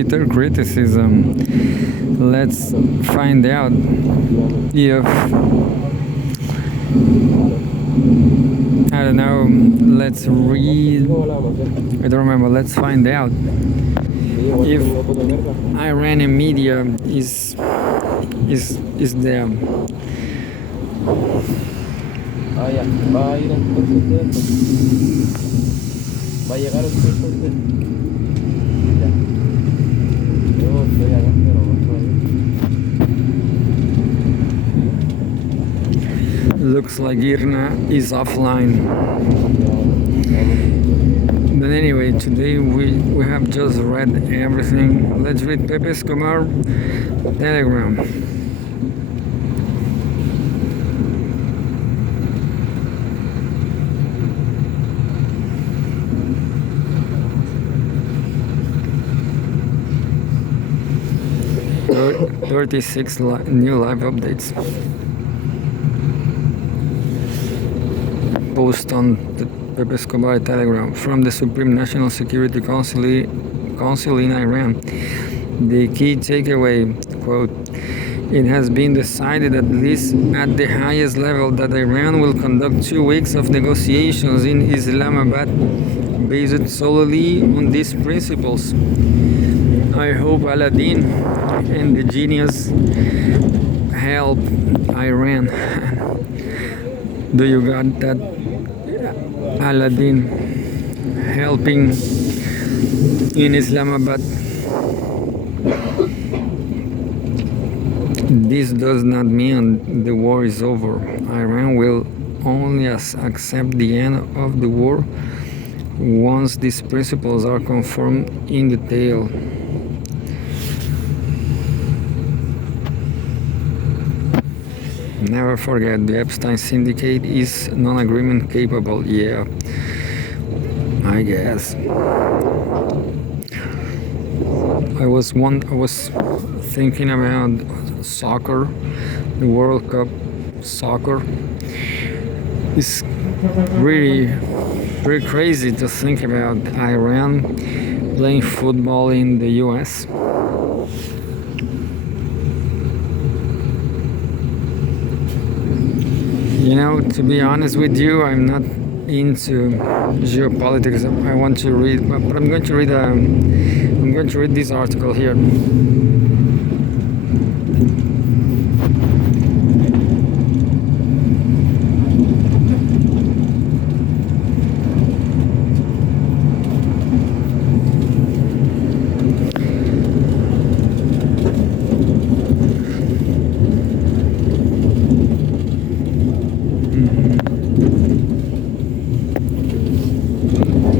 Twitter criticism. Let's find out if, I don't know, let's read, I don't remember, let's find out if Iranian media is there. Ya, va a ir entonces, va a llegar entonces. Ya. Yo estoy acá, pero no estoy. Looks like Irna is offline. But anyway, today we have just read everything. Let's read Pepe Escobar Telegram. Thir- 36 new live updates. Post on the Pepe Escobar Telegram from the Supreme National Security Council in Iran. The key takeaway, quote, it has been decided, at least at the highest level, that Iran will conduct 2 weeks of negotiations in Islamabad based solely on these principles. I hope Aladdin and the genius help Iran. Do you got that? Aladdin helping in Islamabad. This does not mean the war is over. Iran will only accept the end of the war once these principles are confirmed in detail. Never forget, the Epstein Syndicate is non-agreement capable. Yeah, I guess. I was thinking about soccer, the World Cup soccer. It's really pretty crazy to think about Iran playing football in the US. You know, to be honest with you, I'm not into geopolitics. I want to read, but I'm going to read. I'm going to read this article here.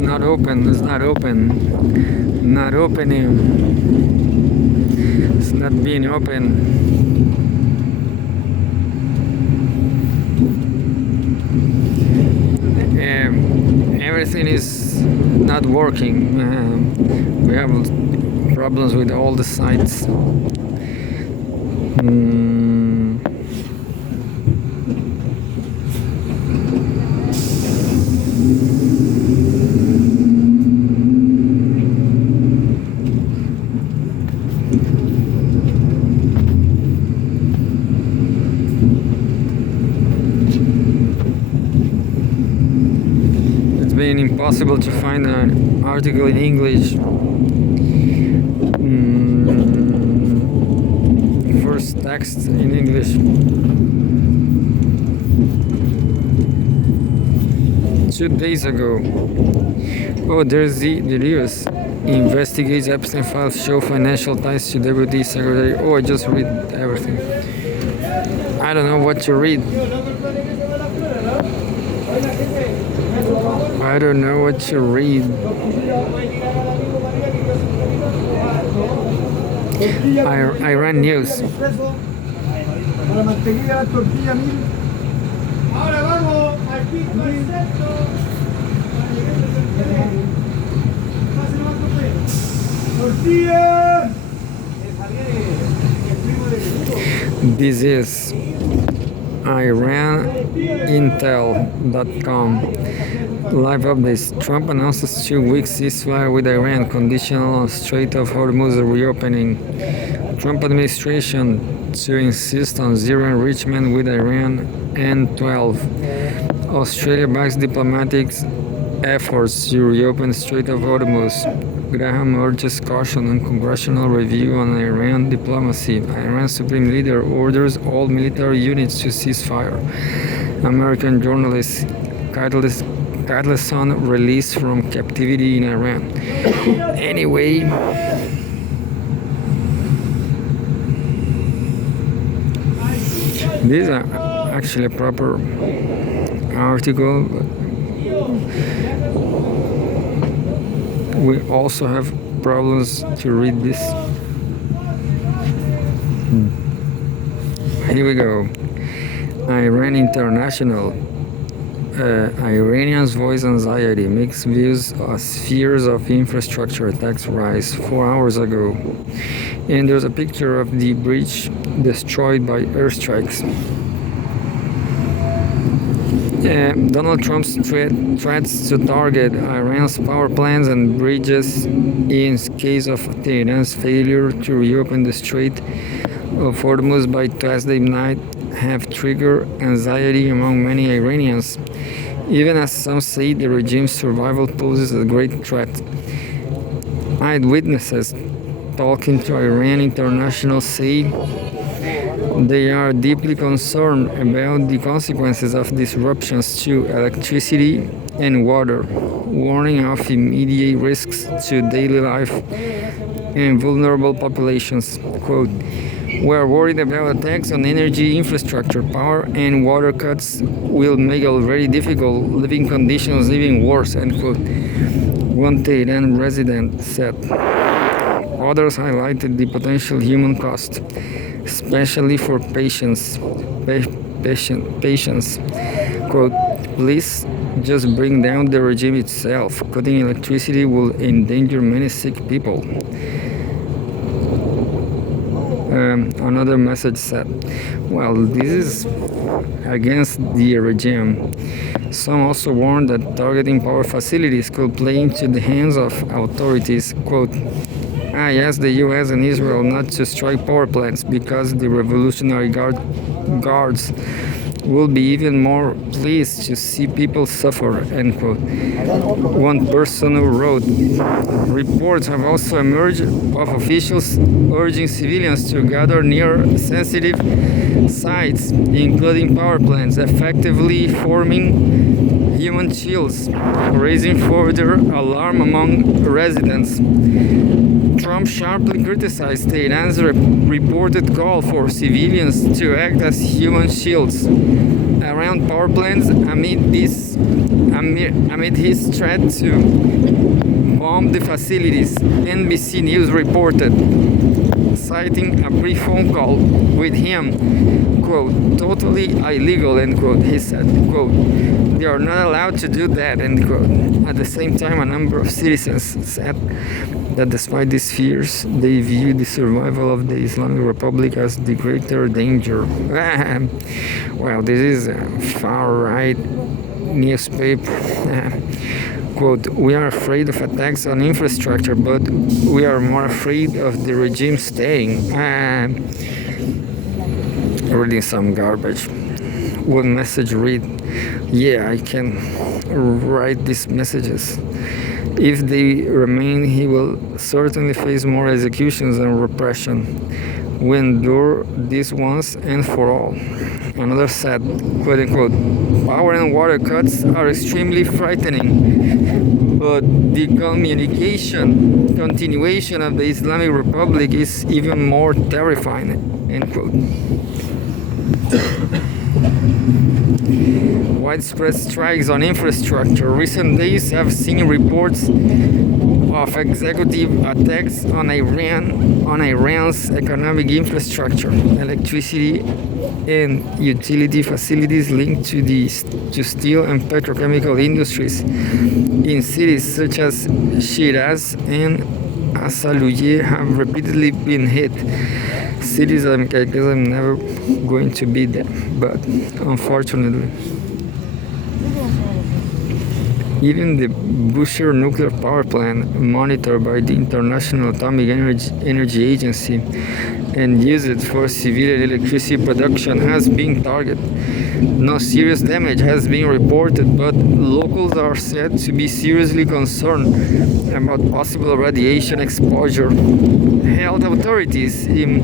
Not open. It's not open. Not opening. It's not being open. Everything is not working. We have problems with all the sites. Been impossible to find an article in English. First text in English. 2 days ago. Oh, there's the news. Investigates Epstein files show financial ties to Deputy Secretary. Oh, I just read everything. I don't know what to read. I don't know what to read. Iran news. This is IranIntel.com. Live updates. Trump announces 2 week ceasefire with Iran, conditional on Strait of Hormuz reopening. Trump administration to insist on zero enrichment with Iran and 12. Australia backs diplomatic efforts to reopen Strait of Hormuz. Graham urges caution on congressional review on Iran diplomacy. Iran Supreme Leader orders all military units to cease fire. American journalist Carlson released from captivity in Iran. Anyway, this is actually a proper article. We also have problems to read this. Here we go. Iran International. Iranians voice anxiety. Mixed views as fears of infrastructure attacks rise 4 hours ago. And there's a picture of the bridge destroyed by airstrikes. Donald Trump's threats to target Iran's power plants and bridges in case of Tehran's failure to reopen the Strait of Hormuz by Thursday night have triggered anxiety among many Iranians, even as some say the regime's survival poses a great threat. Eyewitnesses talking to Iran International say they are deeply concerned about the consequences of disruptions to electricity and water, warning of immediate risks to daily life and vulnerable populations. Quote, "We are worried about attacks on energy infrastructure. Power and water cuts will make already difficult living conditions even worse," end quote. One Tehran resident said. Others highlighted the potential human cost, especially for patients. Quote, "Please just bring down the regime itself. Cutting electricity will endanger many sick people." Another message said, "Well, this is against the regime." Some also warned that targeting power facilities could play into the hands of authorities. Quote, "I asked the US and Israel not to strike power plants because the Revolutionary Guards will be even more pleased to see people suffer," end quote. One person who wrote, "Reports have also emerged of officials urging civilians to gather near sensitive sites, including power plants, effectively forming human shields, raising further alarm among residents." Trump sharply criticized Tehran's reported call for civilians to act as human shields around power plants amid his threat to bomb the facilities. NBC News reported, citing a brief phone call with him, quote, "Totally illegal," end quote. He said, quote, "They are not allowed to do that," end quote. At the same time, a number of citizens said that despite these fears, they view the survival of the Islamic Republic as the greater danger. Well, this is a far-right newspaper. Quote, "We are afraid of attacks on infrastructure, but we are more afraid of the regime staying." Reading some garbage. One message read, "Yeah, I can write these messages. If they remain, he will certainly face more executions and repression. We endure this once and for all." Another said, quote unquote, "Power and water cuts are extremely frightening, but the continuation of the Islamic Republic is even more terrifying," end quote. Widespread strikes on infrastructure. Recent days have seen reports of executive attacks on Iran's economic infrastructure, electricity and utility facilities linked to steel and petrochemical industries in cities such as Shiraz and Asaluye have repeatedly been hit. Cities I guess I'm never going to be there, but unfortunately. Even the Bushehr nuclear power plant, monitored by the International Atomic Energy Agency and used for civilian electricity production, has been targeted. No serious damage has been reported, but locals are said to be seriously concerned about possible radiation exposure. Health authorities in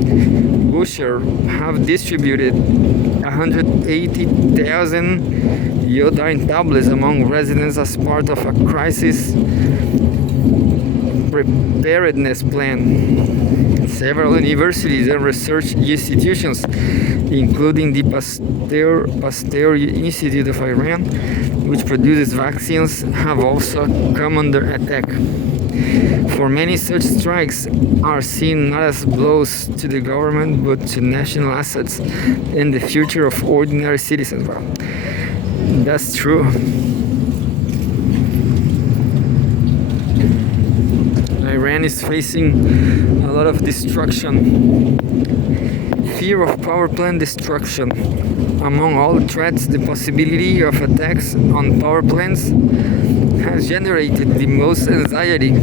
Bushehr have distributed 180,000 iodine tablets among residents as part of a crisis preparedness plan. Several universities and research institutions, including the Pasteur Institute of Iran, which produces vaccines, have also come under attack. For many, such strikes are seen not as blows to the government but to national assets and the future of ordinary citizens. Well, that's true. Iran is facing a lot of destruction. Fear of power plant destruction. Among all threats, the possibility of attacks on power plants has generated the most anxiety.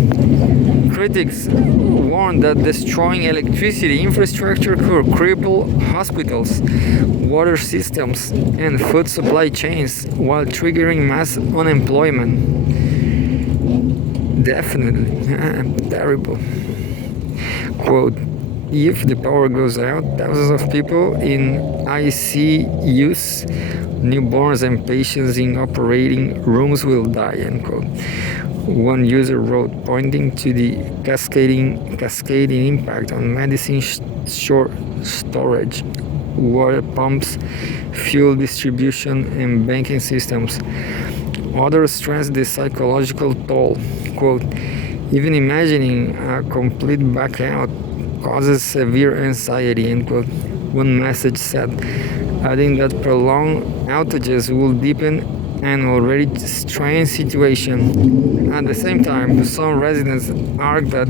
Critics warn that destroying electricity infrastructure could cripple hospitals, water systems, and food supply chains while triggering mass unemployment. Definitely terrible. Quote, if the power goes out, thousands of people in ICUs, newborns and patients in operating rooms will die, end quote. One user wrote, pointing to the cascading impact on medicine storage, water pumps, fuel distribution, and banking systems. Others stress the psychological toll. Quote, even imagining a complete blackout causes severe anxiety, end quote. One message said, adding that prolonged outages will deepen an already strained situation. At the same time, some residents argue that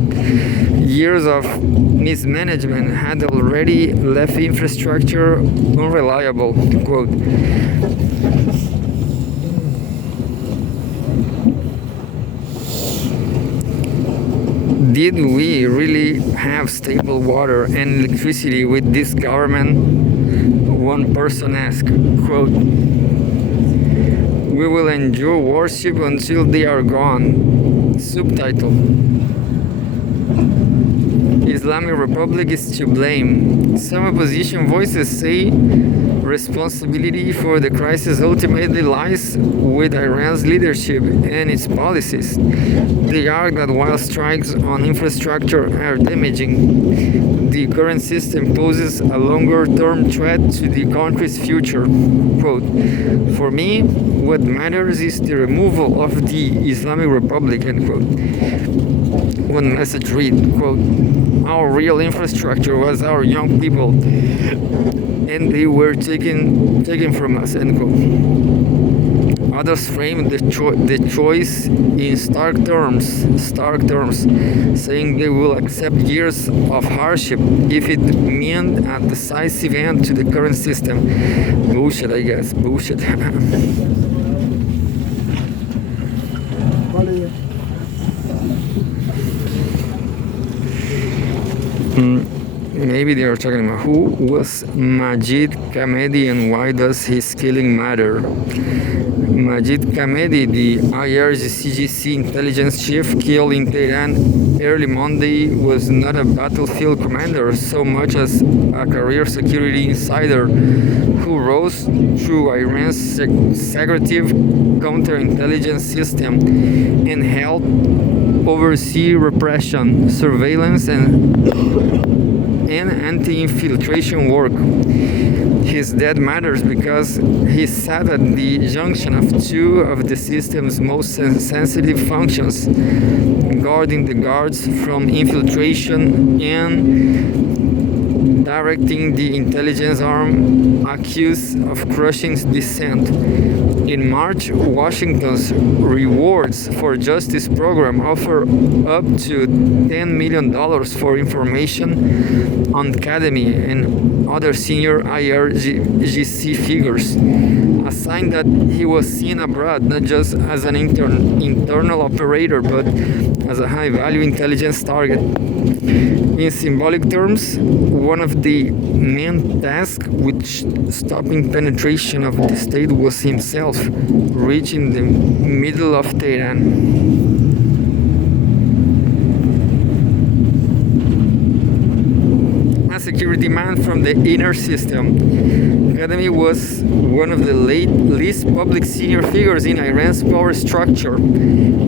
years of mismanagement had already left infrastructure unreliable. Quote, did we really have stable water and electricity with this government? One person asked, quote, we will endure worship until they are gone. Subtitle, Islamic Republic is to blame. Some opposition voices say responsibility for the crisis ultimately lies with Iran's leadership and its policies. They argue that while strikes on infrastructure are damaging, the current system poses a longer-term threat to the country's future. Quote, for me, what matters is the removal of the Islamic Republic, end quote. One message read, quote, our real infrastructure was our young people, and they were taken from us, end quote. Others frame the choice in stark terms, saying they will accept years of hardship if it meant a decisive end to the current system. Bullshit, I guess. Bullshit. Maybe they are talking about who was Majid Kamedi and why does his killing matter. Majid Kamedi, the IRGC intelligence chief killed in Tehran early Monday, was not a battlefield commander so much as a career security insider who rose through Iran's secretive counterintelligence system and helped oversee repression, surveillance, and anti-infiltration work. His death matters because he sat at the junction of two of the system's most sensitive functions, guarding the guards from infiltration and directing the intelligence arm accused of crushing dissent. In March, Washington's Rewards for Justice program offered up to $10 million for information on Kademi and other senior IRGC figures, a sign that he was seen abroad not just as an internal operator but as a high-value intelligence target. In symbolic terms, one of the main tasks with stopping penetration of the state was himself reaching the middle of Tehran. A security man from the inner system, Kademi was one of the least public senior figures in Iran's power structure.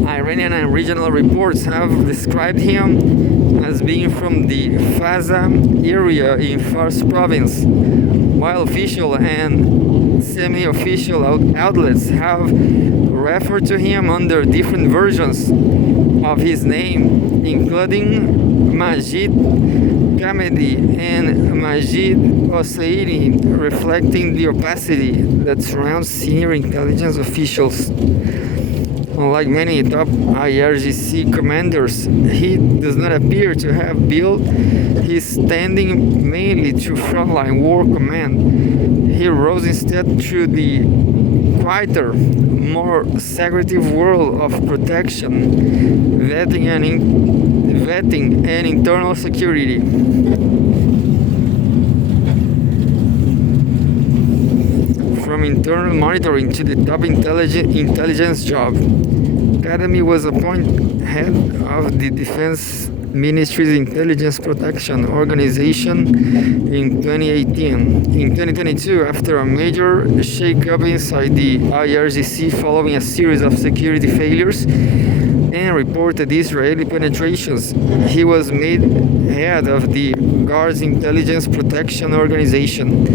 Iranian and regional reports have described him as being from the Faza area in Fars province, while official and semi-official outlets have referred to him under different versions of his name, including Majid Kamedi and Majid Oseiri, reflecting the opacity that surrounds senior intelligence officials. Unlike many top IRGC commanders, he does not appear to have built his standing mainly through frontline war command. He rose instead through the quieter, more secretive world of protection, vetting and internal security. From internal monitoring to the top intelligence job, Kademi was appointed head of the Defense Ministry's Intelligence Protection Organization in 2018. In 2022, after a major shake-up inside the IRGC following a series of security failures and reported Israeli penetrations, he was made head of the Guards Intelligence Protection Organization.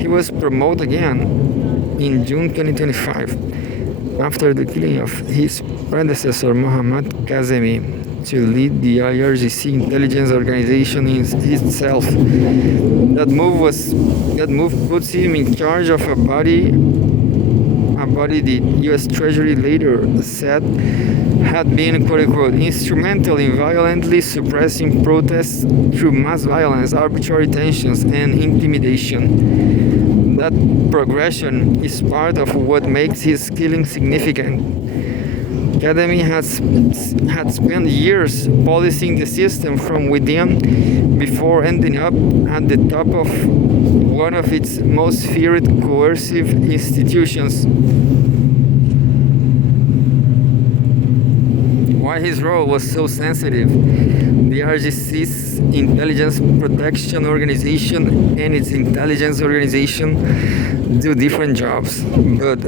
He was promoted again in June 2025 after the killing of his predecessor Mohammad Kazemi to lead the IRGC intelligence organization itself. That move puts him in charge of a body the US Treasury later said had been quote-unquote instrumental in violently suppressing protests through mass violence, arbitrary tensions, and intimidation. That progression is part of what makes his killing significant. Kademi had spent years policing the system from within before ending up at the top of one of its most feared coercive institutions. Why his role was so sensitive? The IRGC's Intelligence Protection Organization and its intelligence organization do different jobs, but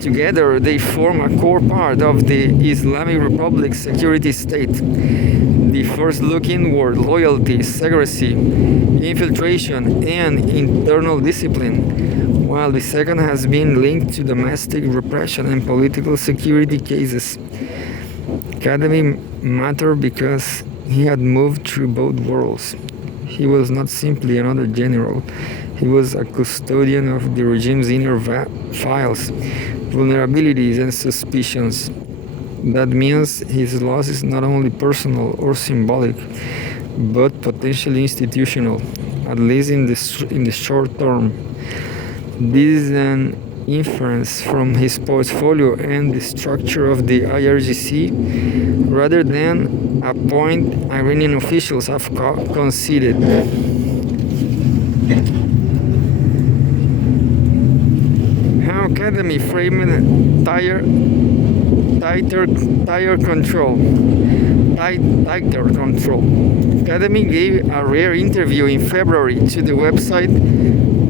together they form a core part of the Islamic Republic's security state. The first look inward, loyalty, secrecy, infiltration, and internal discipline, while the second has been linked to domestic repression and political security cases. Kademi mattered because he had moved through both worlds. He was not simply another general. He was a custodian of the regime's inner files, vulnerabilities, and suspicions. That means his loss is not only personal or symbolic, but potentially institutional, at least in the short term. This is an inference from his portfolio and the structure of the IRGC, rather than a point Iranian officials have conceded. How Kademi framed tighter control. Kademi gave a rare interview in February to the website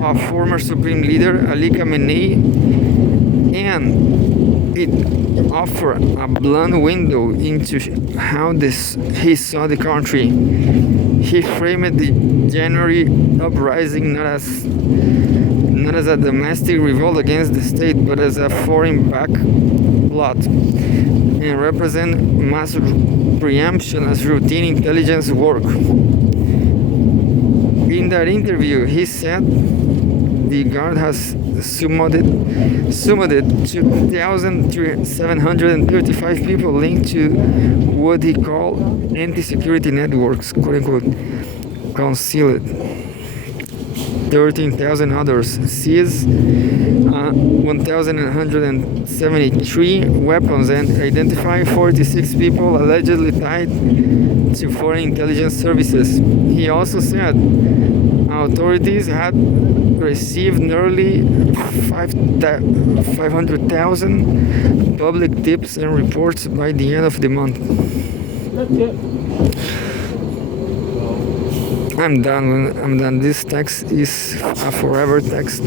of former Supreme Leader Ali Khamenei, and it offered a blunt window into how he saw the country. He framed the January uprising not as a domestic revolt against the state, but as a foreign plot, and represent mass preemption as routine intelligence work. In that interview, he said the guard has summoned 2,735 people linked to what he called anti-security networks, quote unquote, concealed. 13,000 others seized 1,173 weapons and identified 46 people allegedly tied to foreign intelligence services. He also said authorities had received nearly 500,000 public tips and reports by the end of the month. That's it. I'm done. This text is a forever text.